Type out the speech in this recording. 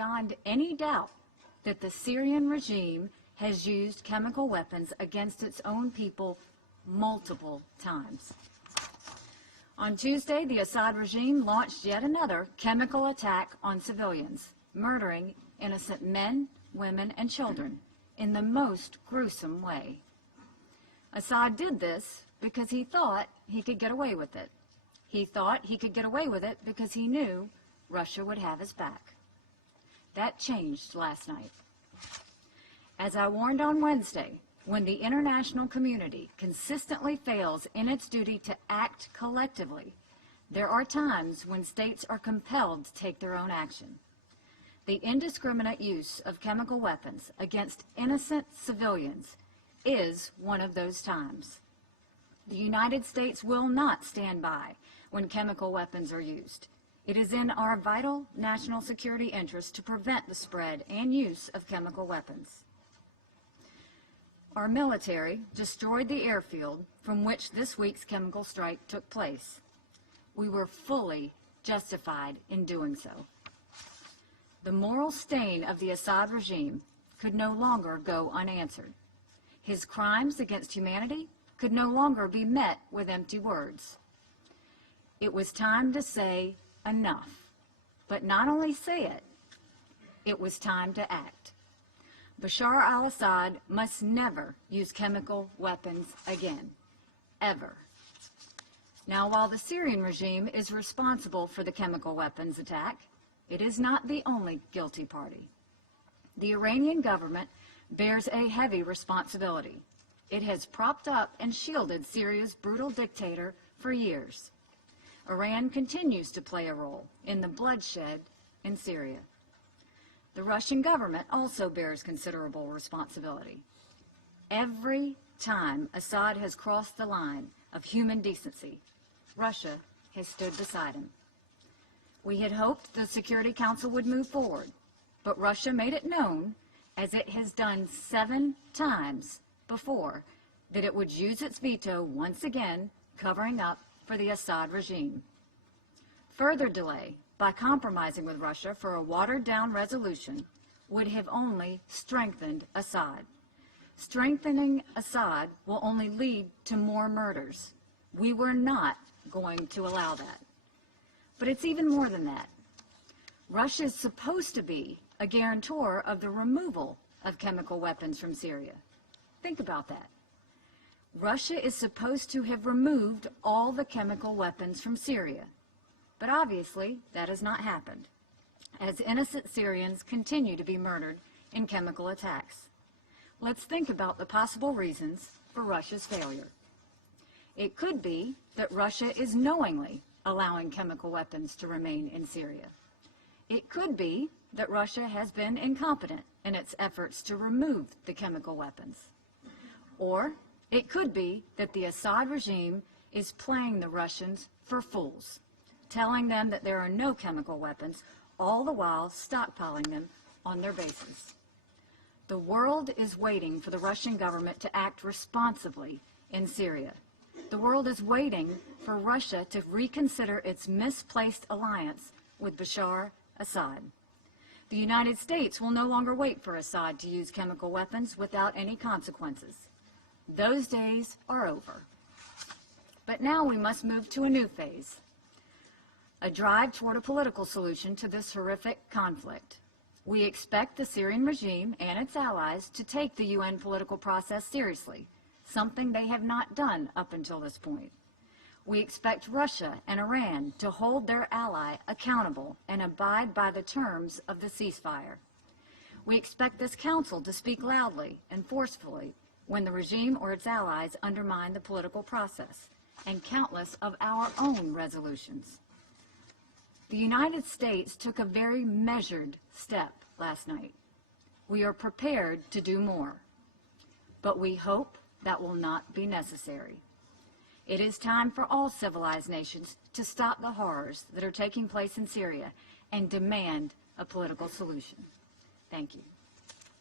beyond any doubt that the Syrian regime has used chemical weapons against its own people multiple times. On Tuesday, the Assad regime launched yet another chemical attack on civilians, murdering innocent men, women, and children in the most gruesome way. Assad did this because he thought he could get away with it. He thought he could get away with it because he knew Russia would have his back. That changed last night. As I warned on Wednesday, when the international community consistently fails in its duty to act collectively, there are times when states are compelled to take their own action. The indiscriminate use of chemical weapons against innocent civilians is one of those times. The United States will not stand by when chemical weapons are used. It is in our vital national security interest to prevent the spread and use of chemical weapons. Our military destroyed the airfield from which this week's chemical strike took place. We were fully justified in doing so. The moral stain of the Assad regime could no longer go unanswered. His crimes against humanity could no longer be met with empty words. It was time to say enough, but not only say it, it was time to act. Bashar al-Assad must never use chemical weapons again, ever. Now, while the Syrian regime is responsible for the chemical weapons attack, it is not the only guilty party. The Iranian government bears a heavy responsibility. It has propped up and shielded Syria's brutal dictator for years. Iran continues to play a role in the bloodshed in Syria. The Russian government also bears considerable responsibility. Every time Assad has crossed the line of human decency, Russia has stood beside him. We had hoped the Security Council would move forward, but Russia made it known, as it has done 7 times before, that it would use its veto once again, covering up for the Assad regime. Further delay by compromising with Russia for a watered-down resolution would have only strengthened Assad. Strengthening Assad will only lead to more murders. We were not going to allow that. But it's even more than that. Russia is supposed to be a guarantor of the removal of chemical weapons from Syria. Think about that. Russia is supposed to have removed all the chemical weapons from Syria. But obviously, that has not happened, as innocent Syrians continue to be murdered in chemical attacks. Let's think about the possible reasons for Russia's failure. It could be that Russia is knowingly allowing chemical weapons to remain in Syria. It could be that Russia has been incompetent in its efforts to remove the chemical weapons. Or it could be that the Assad regime is playing the Russians for fools, telling them that there are no chemical weapons, all the while stockpiling them on their bases. The world is waiting for the Russian government to act responsibly in Syria. The world is waiting for Russia to reconsider its misplaced alliance with Bashar Assad. The United States will no longer wait for Assad to use chemical weapons without any consequences. Those days are over. But now we must move to a new phase, a drive toward a political solution to this horrific conflict. We expect the Syrian regime and its allies to take the UN political process seriously, something they have not done up until this point. We expect Russia and Iran to hold their ally accountable and abide by the terms of the ceasefire. We expect this council to speak loudly and forcefully when the regime or its allies undermine the political process, and countless of our own resolutions. The United States took a very measured step last night. We are prepared to do more, but we hope that will not be necessary. It is time for all civilized nations to stop the horrors that are taking place in Syria and demand a political solution. Thank you.